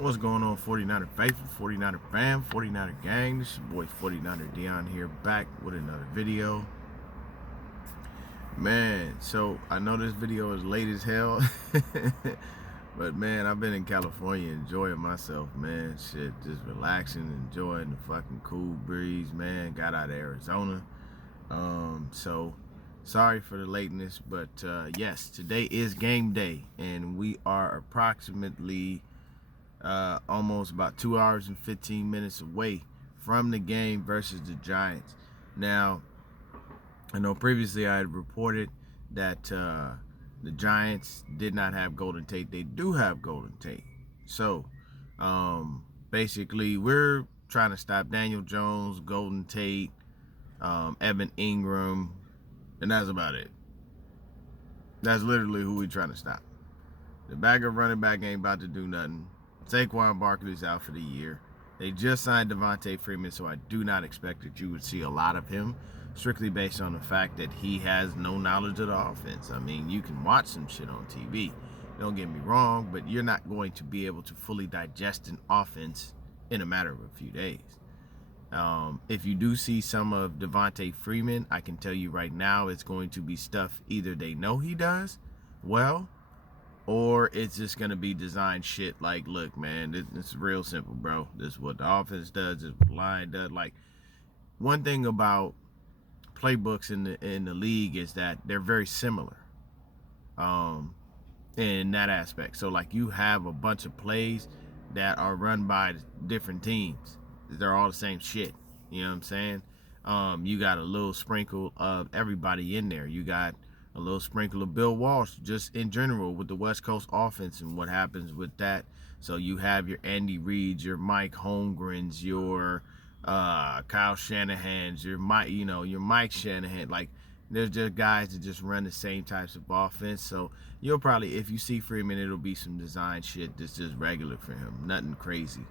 What's going on, 49er faithful, 49er fam, 49er gang? This is your boy 49er Dion here, back with another video. Man, so I know this video is late as hell, but man, I've been in California enjoying myself, man. Shit, just relaxing, enjoying the fucking cool breeze, man. Got out of Arizona. So sorry for the lateness, but yes, today is game day, and we are approximately almost about 2 hours and 15 minutes away from the game versus the Giants. Now, I know previously I had reported that the Giants did not have Golden Tate. They do have Golden Tate. So, basically, we're trying to stop Daniel Jones, Golden Tate, Evan Ingram, and that's about it. That's literally who we're trying to stop. The backup running back ain't about to do nothing. Saquon Barkley's out for the year. They just signed Devontae Freeman, so I do not expect that you would see a lot of him, strictly based on the fact that he has no knowledge of the offense. I mean, you can watch some shit on TV. Don't get me wrong, but you're not going to be able to fully digest an offense in a matter of a few days. If you do see some of Devontae Freeman, I can tell you right now it's going to be stuff either they know he does well, or it's just going to be design shit like, look, man, it's real simple, bro. This is what the offense does. This is what the line does. Like, one thing about playbooks in the league is that they're very similar in that aspect. So, like, you have a bunch of plays that are run by different teams. They're all the same shit. You know what I'm saying? You got a little sprinkle of everybody in there. You got a little sprinkle of Bill Walsh just in general with the West Coast offense and what happens with that. So you have your Andy Reid's, your Mike Holmgrens, your Kyle Shanahan's, your Mike Shanahan. Like, there's just guys that just run the same types of offense. So you'll probably, if you see Freeman, it'll be some design shit that's just regular for him. Nothing crazy.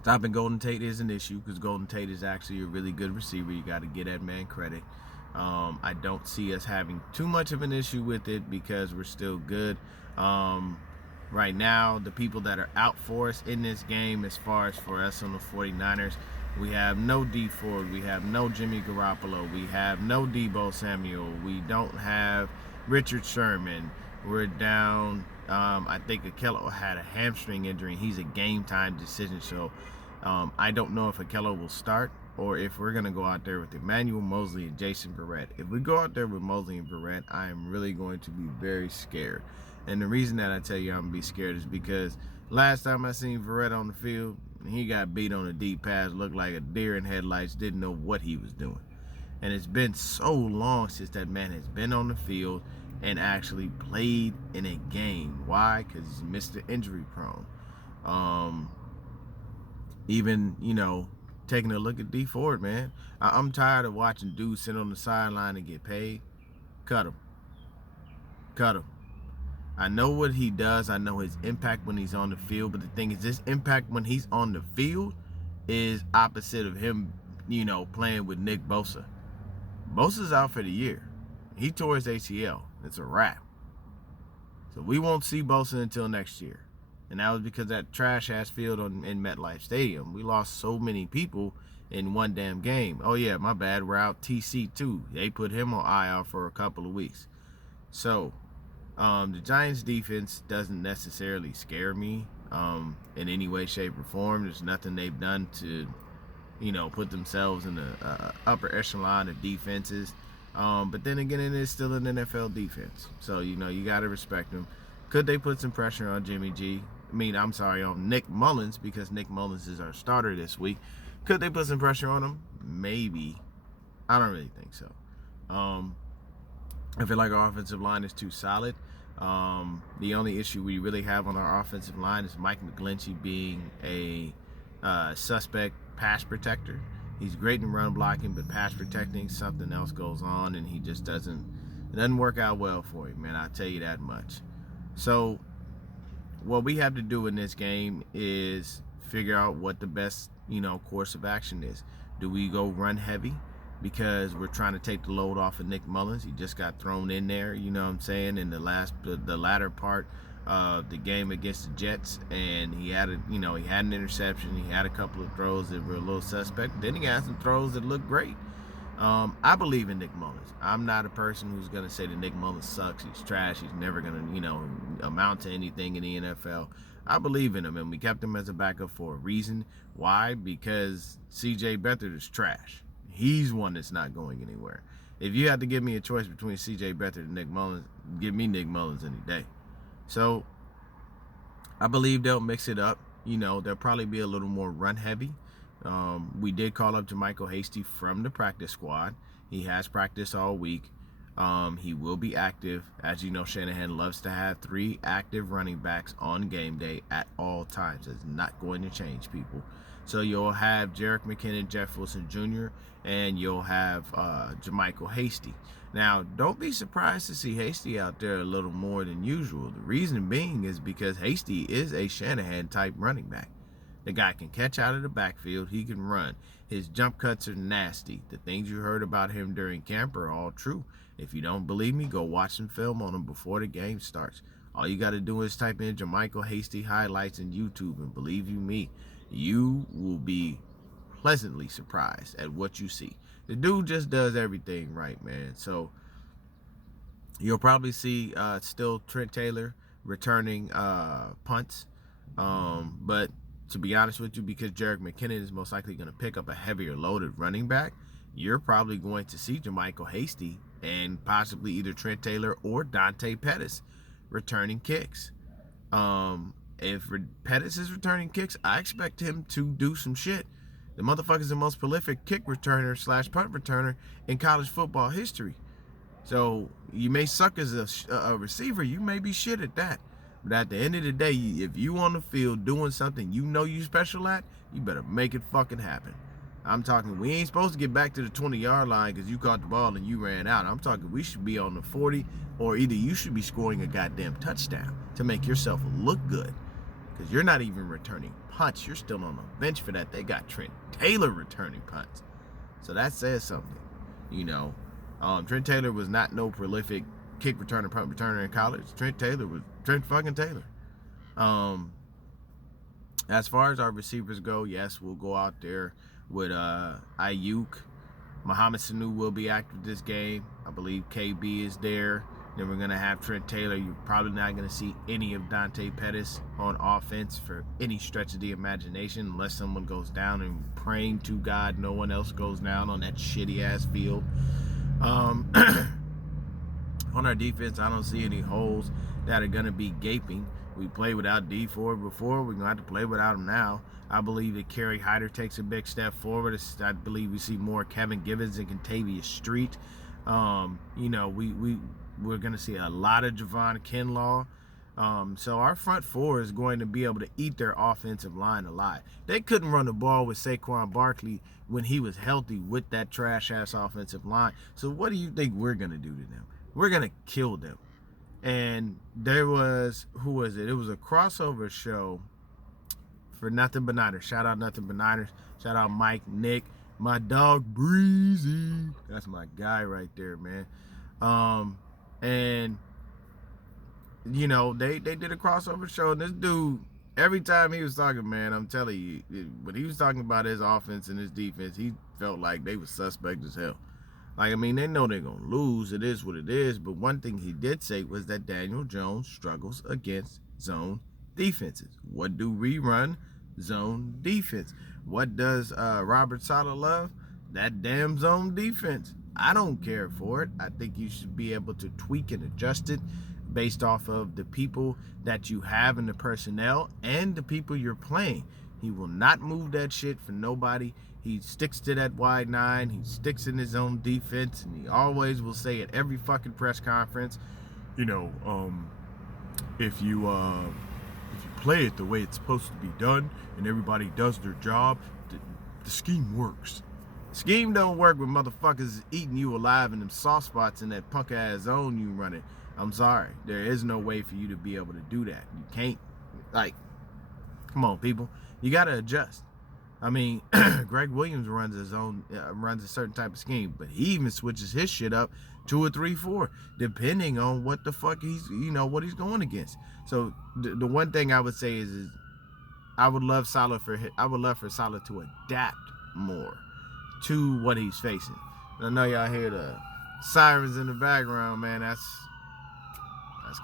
Stopping Golden Tate is an issue because Golden Tate is actually a really good receiver. You got to get that man credit. I don't see us having too much of an issue with it because we're still good. Right now, the people that are out for us in this game, as far as for us on the 49ers, we have no Dee Ford, we have no Jimmy Garoppolo, we have no Deebo Samuel, we don't have Richard Sherman. We're down, I think Akello had a hamstring injury. He's a game time decision, so I don't know if Akello will start or if we're going to go out there with Emmanuel Mosley and Jason Verrett. If we go out there with Mosley and Verrett, I am really going to be very scared. And the reason that I tell you I'm going to be scared is because last time I seen Verrett on the field, he got beat on a deep pass, looked like a deer in headlights, didn't know what he was doing. And it's been so long since that man has been on the field and actually played in a game. Why? Because he's Mr. Injury prone. Even, taking a look at Dee Ford, man. I'm tired of watching dudes sit on the sideline and get paid. Cut him. Cut him. I know what he does. I know his impact when he's on the field. But the thing is, this impact when he's on the field is opposite of him, playing with Nick Bosa. Bosa's out for the year. He tore his ACL. It's a wrap. So we won't see Bosa until next year. And that was because that trash-ass field in MetLife Stadium. We lost so many people in one damn game. Oh, yeah, my bad. We're out TC, too. They put him on IR for a couple of weeks. So, the Giants' defense doesn't necessarily scare me in any way, shape, or form. There's nothing they've done to, put themselves in the upper echelon of defenses. But then again, it is still an NFL defense. So, you got to respect them. Could they put some pressure on Jimmy G? On Nick Mullins, because Nick Mullins is our starter this week. Could they put some pressure on him? Maybe. I don't really think so. I feel like our offensive line is too solid. The only issue we really have on our offensive line is Mike McGlinchey being a suspect pass protector. He's great in run blocking, but pass protecting, something else goes on, and he just doesn't work out well for him, man. I'll tell you that much. So what we have to do in this game is figure out what the best, course of action is. Do we go run heavy because we're trying to take the load off of Nick Mullins? He just got thrown in there, in the latter part the game against the Jets, and he had he had an interception. He had a couple of throws that were a little suspect. Then he had some throws that looked great. I believe in Nick Mullins. I'm not a person who's gonna say that Nick Mullins sucks. He's trash. He's never gonna amount to anything in the NFL. I believe in him, and we kept him as a backup for a reason. Why? Because C.J. Beathard is trash. He's one that's not going anywhere. If you had to give me a choice between C.J. Beathard and Nick Mullins, give me Nick Mullins any day. So I believe they'll mix it up. They'll probably be a little more run heavy. We did call up JaMycal Hasty from the practice squad. He has practiced all week. He will be active. As you know, Shanahan loves to have 3 active running backs on game day at all times. It's not going to change, people. So you'll have Jerick McKinnon, Jeff Wilson Jr., and you'll have JaMycal Hasty. Now, don't be surprised to see Hasty out there a little more than usual. The reason being is because Hasty is a Shanahan-type running back. The guy can catch out of the backfield. He can run. His jump cuts are nasty. The things you heard about him during camp are all true. If you don't believe me, go watch some film on him before the game starts. All you got to do is type in JaMycal Hasty highlights in YouTube, and believe you me, you will be pleasantly surprised at what you see. The dude just does everything right, man. So you'll probably see still Trent Taylor returning punts, but to be honest with you, because Jerick McKinnon is most likely going to pick up a heavier loaded running back, you're probably going to see JaMycal Hasty and possibly either Trent Taylor or Dante Pettis returning kicks. If Pettis is returning kicks, I expect him to do some shit. The motherfucker's the most prolific kick returner / punt returner in college football history. So you may suck as a receiver. You may be shit at that. But at the end of the day, if you on the field doing something you special at, you better make it fucking happen. I'm talking, we ain't supposed to get back to the 20-yard line because you caught the ball and you ran out. I'm talking, we should be on the 40, or either you should be scoring a goddamn touchdown to make yourself look good. Because you're not even returning punts. You're still on the bench for that. They got Trent Taylor returning punts. So that says something. Trent Taylor was not no prolific kick returner, punt returner in college. Trent Taylor was Trent fucking Taylor. As far as our receivers go, yes, we'll go out there with Ayuk. Mohamed Sanu will be active this game. I believe KB is there. Then we're going to have Trent Taylor. You're probably not going to see any of Dante Pettis on offense for any stretch of the imagination unless someone goes down, and praying to God no one else goes down on that shitty-ass field. On our defense, I don't see any holes that are going to be gaping. We played without D Ford before. We're going to have to play without him now. I believe that Kerry Hyder takes a big step forward. I believe we see more Kevin Givens and Contavious Street. We're going to see a lot of Javon Kinlaw. So our front four is going to be able to eat their offensive line alive. They couldn't run the ball with Saquon Barkley when he was healthy with that trash-ass offensive line. So what do you think we're going to do to them? We're going to kill them. And there was, who was it? It was a crossover show for Nothing But Niners. Shout out Nothing But Niners. Shout out Mike, Nick, my dog Breezy. That's my guy right there, man. And they did a crossover show, and this dude, every time he was talking, man, I'm telling you, when he was talking about his offense and his defense, he felt like they was suspect as hell. Like, I mean, they know they're going to lose. It is what it is. But one thing he did say was that Daniel Jones struggles against zone defenses. What do we run? Zone defense. What does Robert Saleh love? That damn zone defense. I don't care for it. I think you should be able to tweak and adjust it based off of the people that you have in the personnel and the people you're playing. He will not move that shit for nobody. He sticks to that wide nine. He sticks in his own defense, and he always will say at every fucking press conference, if you play it the way it's supposed to be done and everybody does their job, the scheme works. Scheme don't work when motherfuckers eating you alive in them soft spots in that punk ass zone you running. I'm sorry. There is no way for you to be able to do that. You can't, come on, people. You got to adjust. I mean, Greg Williams runs his own, runs a certain type of scheme, but he even switches his shit up 2 or 3, 4, depending on what the fuck he's, what he's going against. So the one thing I would say is I would love for Saleh to adapt more to what he's facing. And I know y'all hear the sirens in the background, man. That's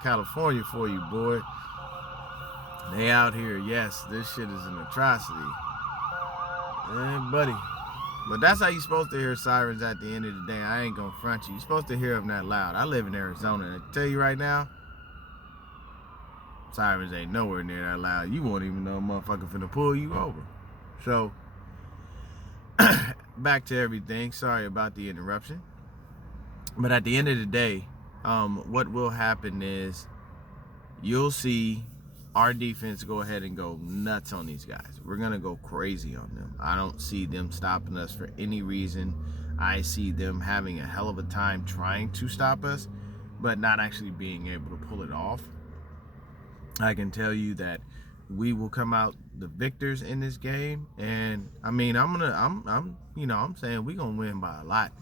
California for you, boy. They out here. Yes, this shit is an atrocity. Buddy. But that's how you're supposed to hear sirens at the end of the day. I ain't gonna front you. You're supposed to hear them that loud. I live in Arizona, and I tell you right now, sirens ain't nowhere near that loud. You won't even know a motherfucker finna pull you over. So, back to everything. Sorry about the interruption. But at the end of the day, what will happen is you'll see our defense go ahead and go nuts on these guys. We're going to go crazy on them. I don't see them stopping us for any reason. I see them having a hell of a time trying to stop us, but not actually being able to pull it off. I can tell you that we will come out the victors in this game, and I mean, I'm saying we're gonna win by a lot.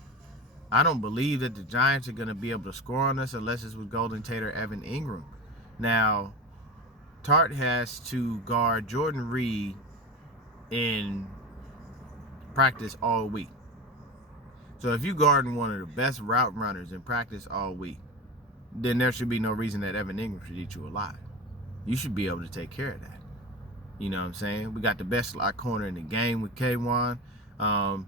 I don't believe that the Giants are gonna be able to score on us unless it's with Golden Tate or Evan Ingram. Now, Tart has to guard Jordan Reed in practice all week. So if you guarding one of the best route runners in practice all week, then there should be no reason that Evan Ingram should eat you alive. You should be able to take care of that. You know what I'm saying? We got the best slot corner in the game with K1.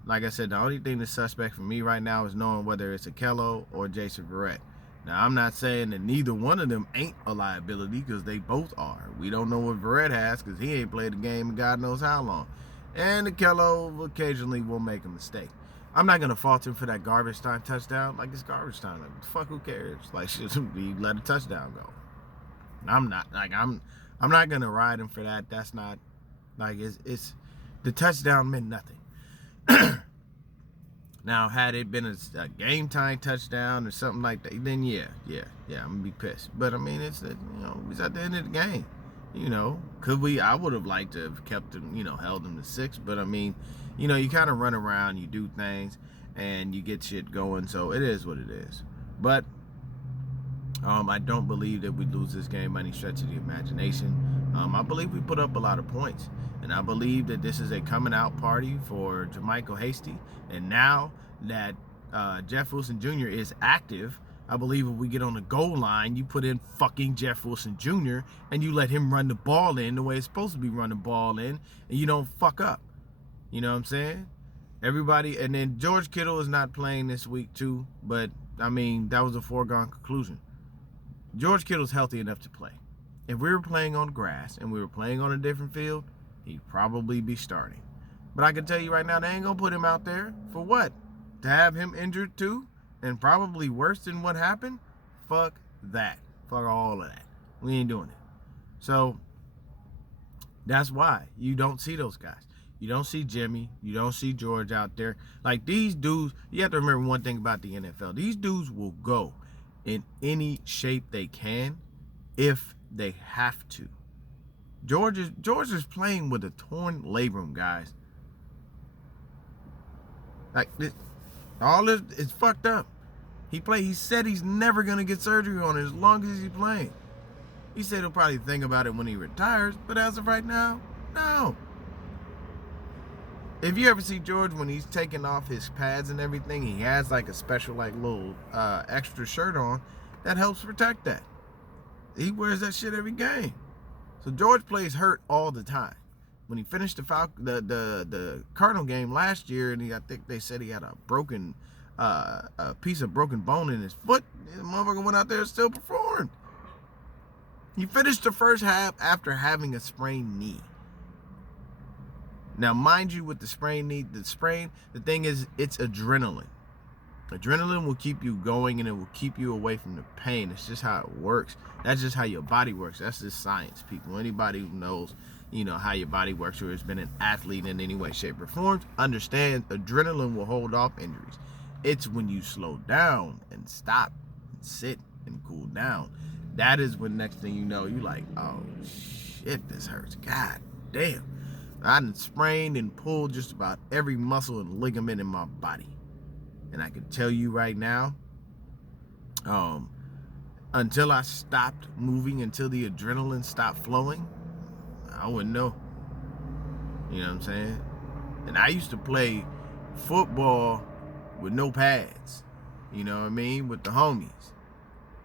Like I said, the only thing that's suspect for me right now is knowing whether it's Akello or Jason Verrett. Now, I'm not saying that neither one of them ain't a liability, because they both are. We don't know what Verrett has, because he ain't played the game in God knows how long. And Akello occasionally will make a mistake. I'm not going to fault him for that garbage time touchdown. Like, it's garbage time. Like, what the fuck, who cares? Like, should he let a touchdown go? I'm not gonna ride him for that. That's not, like, it's the touchdown meant nothing. Now, had it been a game time touchdown or something like that, then yeah, I'm gonna be pissed. But I mean, it's at the end of the game. I would have liked to have kept him, held him to 6. But I mean, you kind of run around, you do things, and you get shit going. So it is what it is. But I don't believe that we lose this game by any stretch of the imagination. I believe we put up a lot of points. And I believe that this is a coming out party for JaMycal Hasty. And now that Jeff Wilson Jr. is active, I believe if we get on the goal line, you put in fucking Jeff Wilson Jr. and you let him run the ball in the way it's supposed to be running the ball in, and you don't fuck up. You know what I'm saying? Everybody, and then George Kittle is not playing this week too, but I mean, that was a foregone conclusion. George Kittle's healthy enough to play. If we were playing on grass and we were playing on a different field, he'd probably be starting. But I can tell you right now, they ain't gonna put him out there for what? To have him injured too? And probably worse than what happened? Fuck that. Fuck all of that. We ain't doing it. So, that's why you don't see those guys. You don't see Jimmy. You don't see George out there. Like, these dudes, you have to remember one thing about the NFL. These dudes will go in any shape they can if they have to. George is playing with a torn labrum, guys. Like, all this is fucked up. He said he's never gonna get surgery on it as long as he's playing. He said he'll probably think about it when he retires, but as of right now, no. If you ever see George when he's taking off his pads and everything, he has like a special little extra shirt on that helps protect that. He wears that shit every game. So George plays hurt all the time. When he finished the Cardinal game last year, and I think they said he had a piece of broken bone in his foot, the motherfucker went out there and still performed. He finished the first half after having a sprained knee. Now, mind you, with the sprained knee, the thing is, it's adrenaline. Adrenaline will keep you going, and it will keep you away from the pain. It's just how it works. That's just how your body works. That's just science, people. Anybody who knows, how your body works, or has been an athlete in any way, shape, or form, understand adrenaline will hold off injuries. It's when you slow down and stop and sit and cool down. That is when next thing you know, you're like, oh shit, this hurts. God damn. I done sprained and pulled just about every muscle and ligament in my body. And I can tell you right now, until I stopped moving, until the adrenaline stopped flowing, I wouldn't know. You know what I'm saying? And I used to play football with no pads. You know what I mean? With the homies.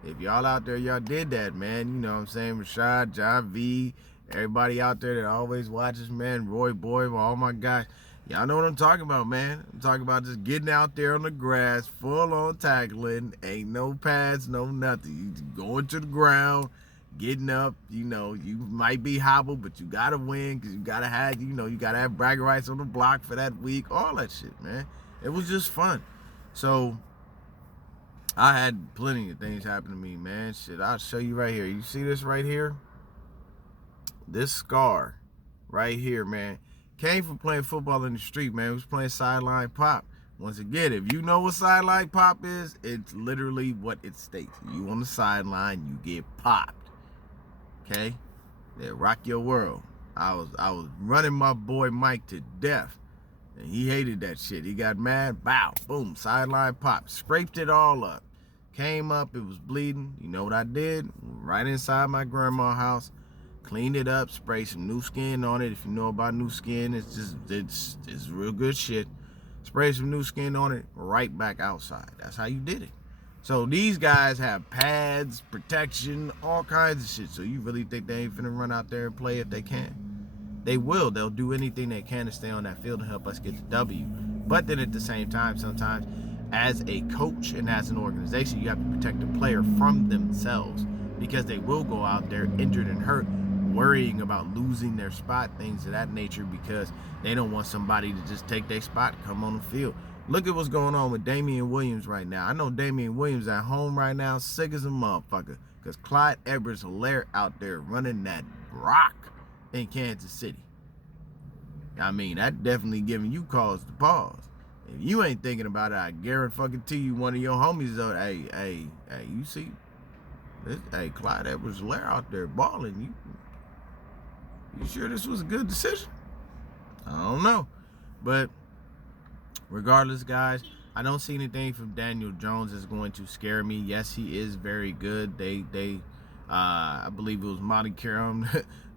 If y'all out there, y'all did that, man. You know what I'm saying? Rashad, John V, everybody out there that always watches, man. Roy Boy, all my guys. Y'all know what I'm talking about, man. I'm talking about just getting out there on the grass, full on tackling. Ain't no pads, no nothing. You going to the ground, getting up. You know, you might be hobbled, but you got to win because you got to have, you know, you got to have bragging rights on the block for that week. All that shit, man. It was just fun. So I had plenty of things happen to me, man. Shit, I'll show you right here. You see this right here? This scar right here, man, came from playing football in the street, man. We was playing sideline pop. Once again, if you know what sideline pop is, it's literally what it states. You on the sideline, you get popped. Okay? They rock your world. I was running my boy Mike to death. And he hated that shit. He got mad. Bow. Boom. Sideline pop. Scraped it all up. Came up. It was bleeding. You know what I did? Right inside my grandma's house. Cleaned it up. Sprayed some new skin on it. If you know about new skin, it's real good shit. Sprayed some new skin on it. Right back outside. That's how you did it. So these guys have pads, protection, all kinds of shit. So you really think they ain't finna run out there and play if they can? They will. They'll do anything they can to stay on that field to help us get the W. But then at the same time, sometimes as a coach and as an organization, you have to protect the player from themselves because they will go out there injured and hurt, worrying about losing their spot, things of that nature, because they don't want somebody to just take their spot and come on the field. Look at what's going on with Damian Williams right now. I know Damian Williams at home right now, sick as a motherfucker, because Clyde Edwards-Helaire out there running that rock in Kansas City. I mean, that definitely giving you cause to pause. If you ain't thinking about it, I guarantee you one of your homies though, hey, you see this, hey, Clyde Edwards-Helaire out there balling. You sure this was a good decision? I don't know. But regardless, guys, I don't see anything from Daniel Jones that's going to scare me. Yes, he is very good. I believe it was Monty Karam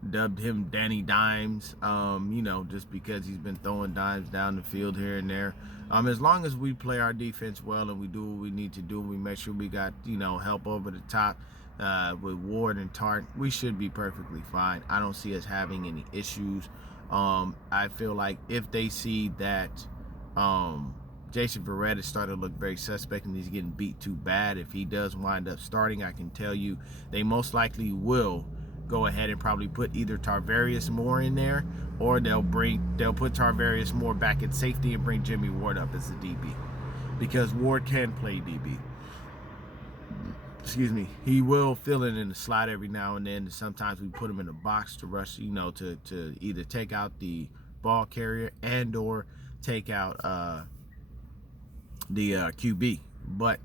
dubbed him Danny Dimes, you know, just because he's been throwing dimes down the field here and there. As long as we play our defense well and we do what we need to do, we make sure we got, you know, help over the top with Ward and Tart, we should be perfectly fine. I don't see us having any issues. I feel like if they see that Jason Verrett is starting to look very suspect and he's getting beat too bad, if he does wind up starting, I can tell you they most likely will go ahead and probably put either Tarvarius Moore in there, or they'll put Tarvarius Moore back at safety and bring Jimmy Ward up as a DB, because Ward can play DB. Excuse me. He will fill in the slot every now and then. Sometimes we put him in the box to rush, you know, to either take out the ball carrier and or take out the QB. But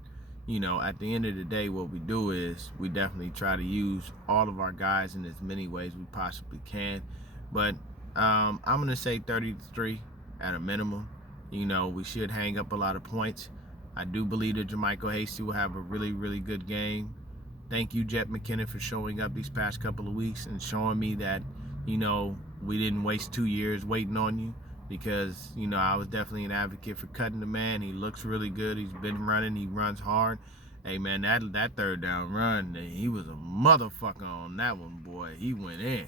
you know, at the end of the day, what we do is we definitely try to use all of our guys in as many ways we possibly can. But I'm going to say 33 at a minimum. You know, we should hang up a lot of points. I do believe that JaMycal Hasty will have a really, really good game. Thank you, Jet McKinnon, for showing up these past couple of weeks and showing me that, you know, we didn't waste 2 years waiting on you. Because, you know, I was definitely an advocate for cutting the man. He looks really good. He's been running. He runs hard. Hey, man, that third down run, he was a motherfucker on that one, boy. He went in.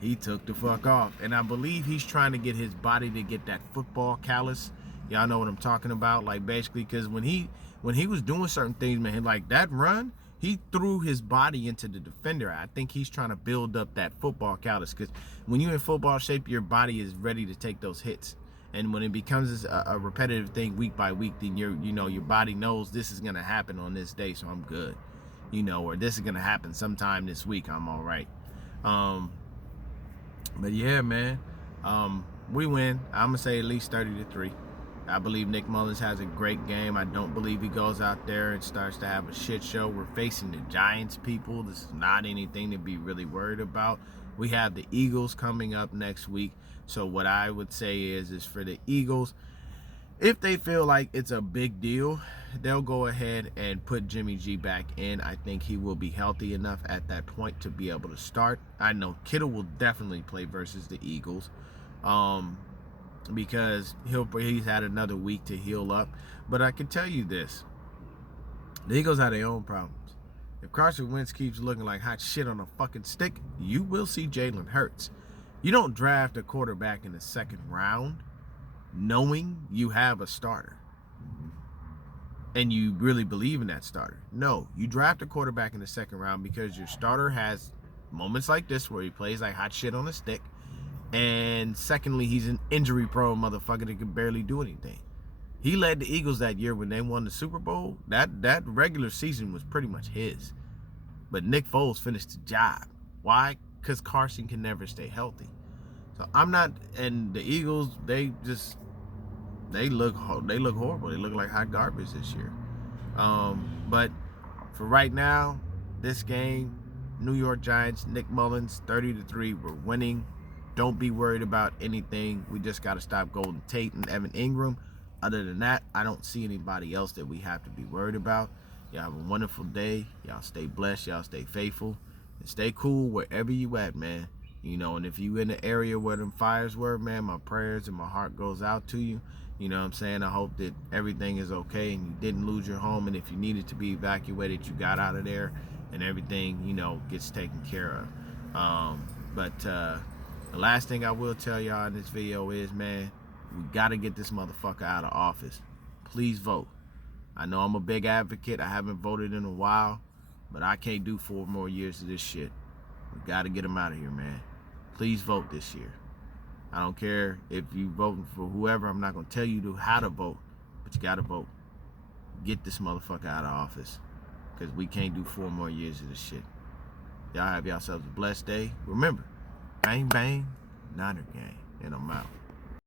He took the fuck off. And I believe he's trying to get his body to get that football callus. Y'all know what I'm talking about? Like, basically, because when he was doing certain things, man, like that run, he threw his body into the defender. I think he's trying to build up that football callus, because when you're in football shape, your body is ready to take those hits. And when it becomes a repetitive thing week by week, then your body knows this is going to happen on this day, so I'm good. You know, or this is going to happen sometime this week, I'm all right. But yeah, man, we win. I'm going to say at least 30-3. I believe Nick Mullins has a great game. I don't believe he goes out there and starts to have a shit show. We're facing the Giants, people. This is not anything to be really worried about. We have the Eagles coming up next week. So what I would say is for the Eagles, if they feel like it's a big deal, they'll go ahead and put Jimmy G back in. I think he will be healthy enough at that point to be able to start. I know Kittle will definitely play versus the Eagles, because he's had another week to heal up. But I can tell you this: the Eagles have their own problems. If Carson Wentz keeps looking like hot shit on a fucking stick, you will see Jalen Hurts. You don't draft a quarterback in the second round knowing you have a starter and you really believe in that starter. No, you draft a quarterback in the second round because your starter has moments like this where he plays like hot shit on a stick, and secondly, he's an injury prone motherfucker that can barely do anything. He led the Eagles that year when they won the Super Bowl. That regular season was pretty much his, but Nick Foles finished the job. Why? Because Carson can never stay healthy. So I'm not, and the Eagles, they look horrible. They look like hot garbage this year. But for right now, this game, New York Giants, Nick Mullins, 30-3. We're winning. Don't be worried about anything. We just got to stop Golden Tate and Evan Ingram. Other than that, I don't see anybody else that we have to be worried about. Y'all have a wonderful day. Y'all stay blessed. Y'all stay faithful. And stay cool wherever you at, man. You know, and if you in the area where them fires were, man, my prayers and my heart goes out to you. You know what I'm saying? I hope that everything is okay and you didn't lose your home. And if you needed to be evacuated, you got out of there and everything, you know, gets taken care of. But the last thing I will tell y'all in this video is, man, we got to get this motherfucker out of office. Please vote. I know I'm a big advocate. I haven't voted in a while, but I can't do 4 more years of this shit. We got to get him out of here, man. Please vote this year. I don't care if you voting for whoever. I'm not going to tell you how to vote, but you got to vote. Get this motherfucker out of office, because we can't do 4 more years of this shit. Y'all have yourselves a blessed day. Remember, bang, bang, Niner gang, and I'm out.